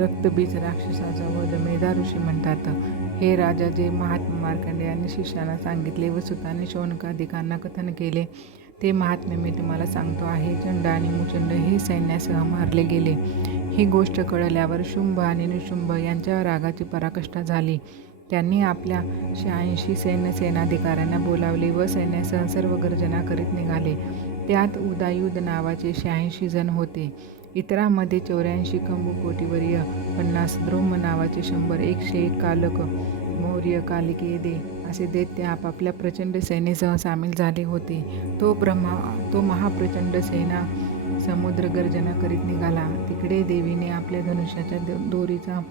रक्तबीज राक्षसाचा वध मेधा ऋषी म्हणतात. हे राजा जे महात्मा मार्कंडे यांनी शिष्याला सांगितले व सुताने शौनकाधिकांना कथन केले ते महात्म्य मी तुम्हाला सांगतो आहे. चंड आणि मुचंड हे सैन्यासह मारले गेले. ही गोष्ट कळल्यावर शुंभ आणि निशुंभ यांच्या रागाची पराकष्ठा झाली. त्यांनी आपल्या शहाऐंशी सैन्य सेनाधिकाऱ्यांना बोलावले व सैन्यासह सर्व गर्जना करीत निघाले. त्यात उदायुद नावाचे शहाऐंशी जण होते. इतरांमध्ये चौऱ्याऐंशी कंबुकोटीवर्य पन्नास द्रोम नावाचे शंभर एकशे एक कालक मौर्य कालिके दे असे दैत्य आपापल्या प्रचंड सेनेसह सामील झाले होते. तो ब्रह्मा तो महाप्रचंड सेना समुद्र गर्जना करीत निघाला. तिकडे देवीने आपल्या धनुष्याच्या द- दोरीचा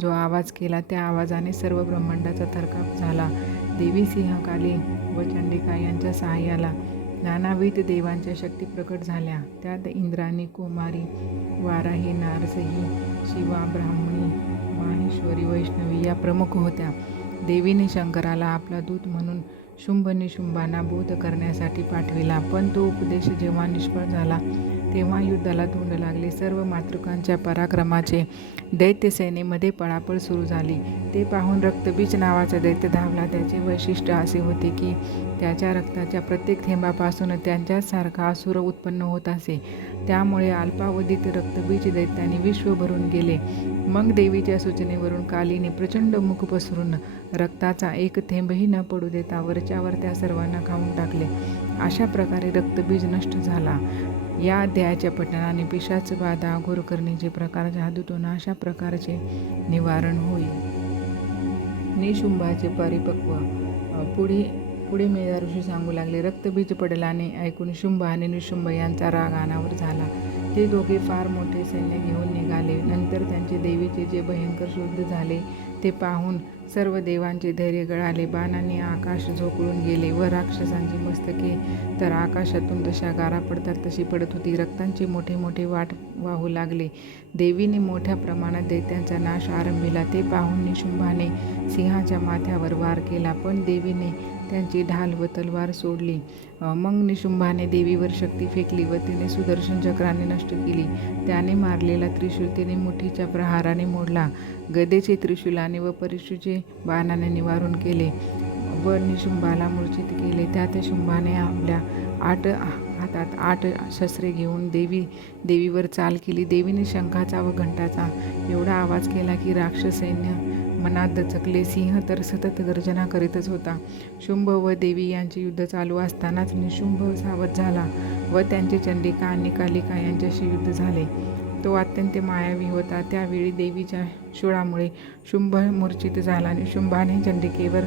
जो आवाज केला त्या आवाजाने सर्व ब्रह्मांडाचा थरकाप झाला. देवी सिंहकाली व चंडिका यांच्या सहाय्याला नानाविध देवांच्या शक्ती प्रकट झाल्या. त्यात इंद्राणी कुमारी वाराही नारसही शिवा ब्राह्मणी माहेश्वरी वैष्णवी या प्रमुख होत्या. देवीने शंकराला आपला दूत म्हणून शुंभ निशुंभांना बोध करण्यासाठी पाठविला पण तो उपदेश जेव्हा निष्फळ झाला तेव्हा युद्धाला तोंड लागले. सर्व मातृकांच्या पराक्रमाचे दैत्यसेनेमध्ये पळापळ सुरू झाली. ते पाहून रक्तबीज नावाचा दैत्य धावला. त्याचे वैशिष्ट्य असे होते की त्याच्या रक्ताच्या प्रत्येक थेंबापासून त्यांच्यासारखा असुर उत्पन्न होत असे. त्यामुळे अल्पावधीत रक्तबीज दैत्याने विश्व भरून गेले. मग देवीच्या सूचनेवरून कालीने प्रचंड मुख पसरून रक्ताचा एक थेंबही न पडू देता वरच्यावर त्या सर्वांना खाऊन टाकले. अशा प्रकारे रक्तबीज नष्ट झाला. या अध्यायाच्या पठणाने पिशाच बाधा घोरकर्णीचे प्रकार जादूतून अशा प्रकारचे निवारण होईल. निशुंभाचे परिपक्व पुढे पुढे मेधाऋषी सांगू लागले रक्तबीज पडलाने ऐकून शुंभ आणि निशुंभ यांचा राग अनावर झाला. ते दोघे फार मोठे सैन्य घेऊन निघाले. नंतर त्यांचे देवीचे जे भयंकर शुद्ध झाले ते पाहून सर्व देवांचे धैर्य गळाले. बाणांनी आकाश झोकळून गेले. व राक्षसांची मस्तके तर आकाशातून जशा गारा पडतात तशी पडत होती. रक्तांचे मोठे मोठे वाट वाहू लागले. देवीने मोठ्या प्रमाणात दैत्यांचा नाश आरंभिला. ते पाहून निशुंभाने सिंहाच्या माथ्यावर वार केला. पण देवीने त्यांची ढाल व तलवार सोडली. मग निशुंभाने देवीवर शक्ती फेकली व तिने सुदर्शन चक्राने नष्ट केली. त्याने मारलेला त्रिशूल तिने मुठीच्या प्रहाराने मोडला. गदेचे त्रिशूलाने व परिशूचे बाणाने निवारून केले व निशुंभाला मूर्छित केले. त्यात शुंभाने आपल्या आठ हातात आठ शस्त्रे घेऊन देवी देवीवर चाल केली. देवीने शंखाचा व घंटाचा एवढा आवाज केला की राक्षस सैन्य मनात दचकले सिंह तर सतत गर्जना करीतच होता. शुंभ व देवी यांचे युद्ध चालू असतानाच निशुंभ सावध झाला व त्यांचे चंडिका आणि कालिका यांच्याशी युद्ध झाले. तो अत्यंत मायावी होता. त्यावेळी देवीच्या शूळामुळे शुंभ मूर्छित झाला. आणि शुंभाने चंडिकेवर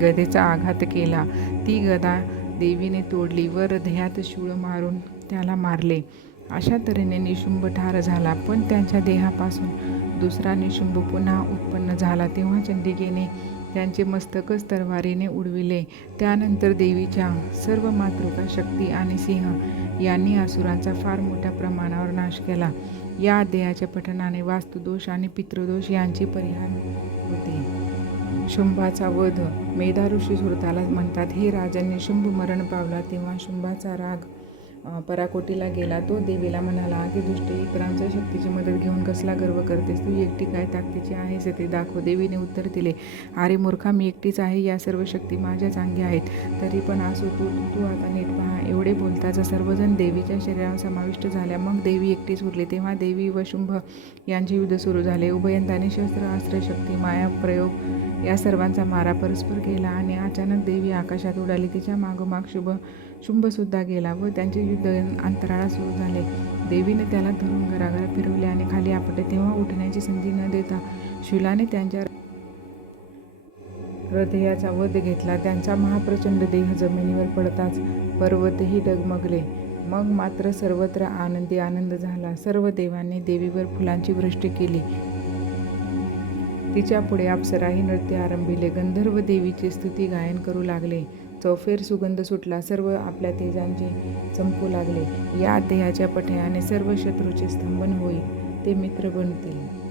गदेचा आघात केला. ती गदा देवीने तोडली व हृदयात शूळ मारून त्याला मारले. अशा तऱ्हेने निशुंभ ठार झाला. पण त्यांच्या देहापासून दुसरा निशुंभ पुन्हा उत्पन्न झाला. तेव्हा चंडिकेने त्यांचे मस्तकच तरवारीने उडविले. त्यानंतर देवीच्या सर्व मातृका शक्ती आणि सिंह यांनी असुरांचा फार मोठ्या प्रमाणावर नाश केला. या अध्यायाच्या पठणाने वास्तुदोष आणि पितृदोष यांचे परिहार होते. शुंभाचा वध मेधा ऋषी सुरताला म्हणतात हे राजाने शुंभ मरण पावला तेव्हा शुंभाचा राग पराकोटीला गेला तो देवीला म्हणाला की दुष्टे इतरांच्या शक्तीची मदत घेऊन कसला गर्व करतेस? तू एकटी काय ताकदीची आहेस ते दाखव. देवीने उत्तर दिले अरे मूर्खा मी एकटीच आहे. या सर्व शक्ती माझ्याच अंगी आहेत. तरी पण असो तू तू आता नीट पहा. एवढे बोलताच सर्वजण देवीच्या शरीरावर समाविष्ट झाल्या मग देवी एकटीच उरली. तेव्हा देवी व शुंभ यांचे युद्ध सुरू झाले. उभयंताने शस्त्र अस्त्र शक्ती माया प्रयोग या सर्वांचा मारा परस्पर केला आणि अचानक देवी आकाशात उडाली. तिच्या मागोमाग शुभ शुंभसुद्धा गेला व त्यांचे युद्ध अंतराळा सुरू झाले. देवीने त्याला धरून घराघरा फिरवले आणि खाली आपटले तेव्हा उठण्याची संधी न देता शिलाने त्यांच्या हृदयाचा वध घेतला. त्यांचा महाप्रचंड देह जमिनीवर पडताच पर्वतही डगमगले. मग मात्र सर्वत्र आनंदी आनंद झाला. सर्व देवांनी देवीवर फुलांची वृष्टी केली. तिच्या पुढे अप्सराही नृत्य आरंभिले. गंधर्व देवीची स्तुती गायन करू लागले. चौफेर सुगंध सुटला. सर्व आपल्या तेजांचे चमकू लागले. या अध्यायाच्या पठयाने सर्व शत्रूचे स्तंभन होईल ते मित्र बनतील.